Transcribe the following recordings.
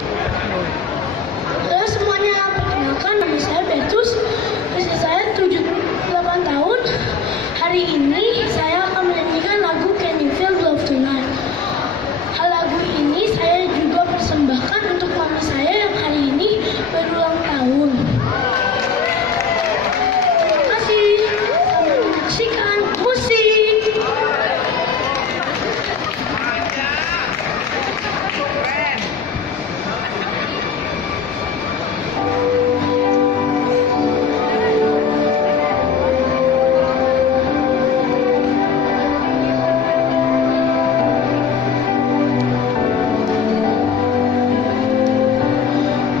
Halo semuanya, perkenalkan nama saya Bertus. Usia saya 8 tahun. Hari ini saya akan menyanyikan lagu Can You Feel Love Tonight. Lagu ini saya juga persembahkan untuk mami saya yang hari ini berulang tahun. Terima kasih. Selamat menyaksikan musik.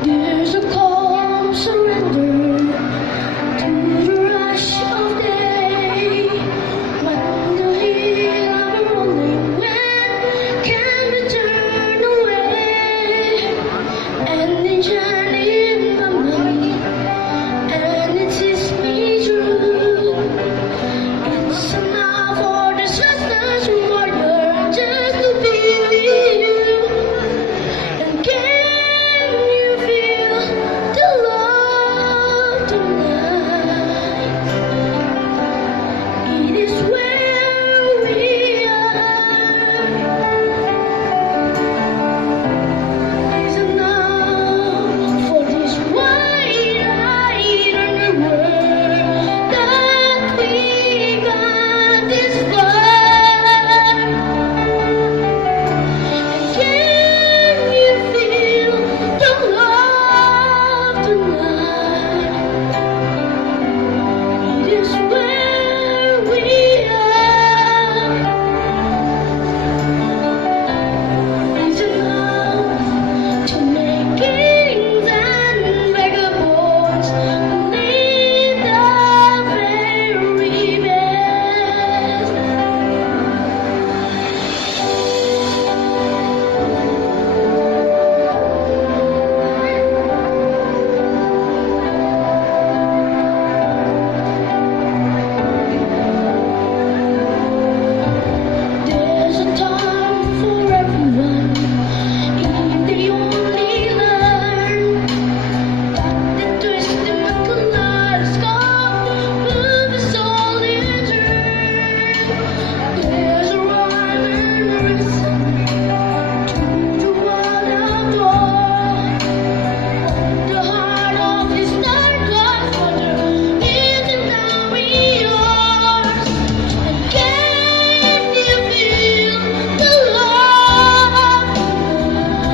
There's a calm surrender to the rush of day. When the hill of a rolling wind can be turned away, and the journey in my mind, and it sees me through. It's enough for the sisters warrior just to be with you. And can you feel the love tonight? It is where we are. Is enough for this wide-eyed underworld that we got this far. Can you feel the love tonight? It is where we are. It's enough to make kings and vagabonds believe the very best. There's a time for everyone, if they only learn that the twisting of kaleidoscope will be soul in turn. There's a rhyme and a reason to the world outdoor. The heart of this star-crossed wonder isn't now yours. And can you feel the love tonight?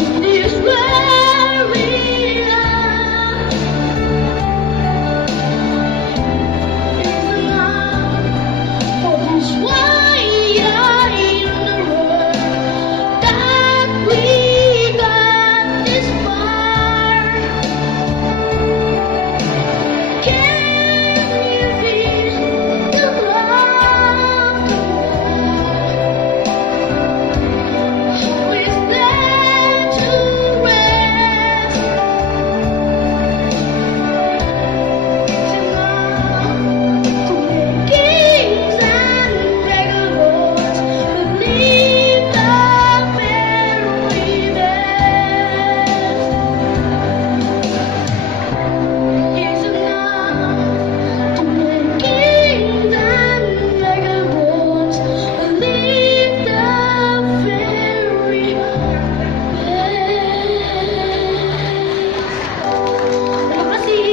It is where we are. It's enough for this wide-eyed underworld that we got this far. Can you feel the love tonight? How is there to rest? It's enough to make kings and vagabonds believe the very best. It's enough to make kings and vagabonds believe the very best. Terima kasih.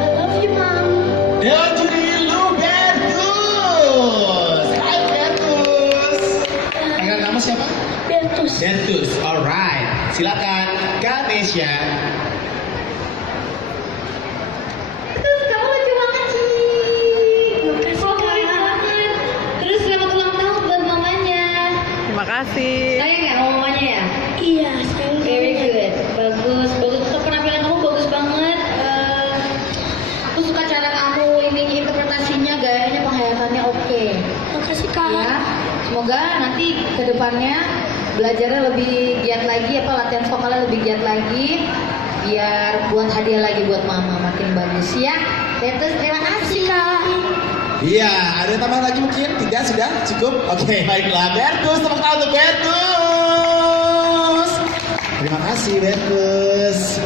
I love you, Mom. Dan Junilu Bertus. Hai Bertus. Panggilan kamu siapa? Bertus. Bertus. Alright. Silakan Ganesha. Terus kamu lucu banget sih. Makasih, Favorit Kak. banget. Terus selamat ulang tahun buat mamanya. Terima kasih. Sayang ya sama mamanya ya? Iya, sekarang Very good. Bagus. Bagus. Penampilan kamu bagus banget. Aku suka cara kamu ini interpretasinya, gayanya, penghayatannya oke. Makasih, Kak. Ya. Semoga nanti ke depannya belajarnya lebih giat lagi, latihan vokalnya lebih giat lagi, biar buat hadiah lagi buat mama makin bagus ya. Terus terima kasih Kak. Iya, ada tambahan lagi mungkin? Tidak, sudah cukup? Oke, baiklah. Bertus, tepuk tangan untuk Bertus. Terima kasih Bertus.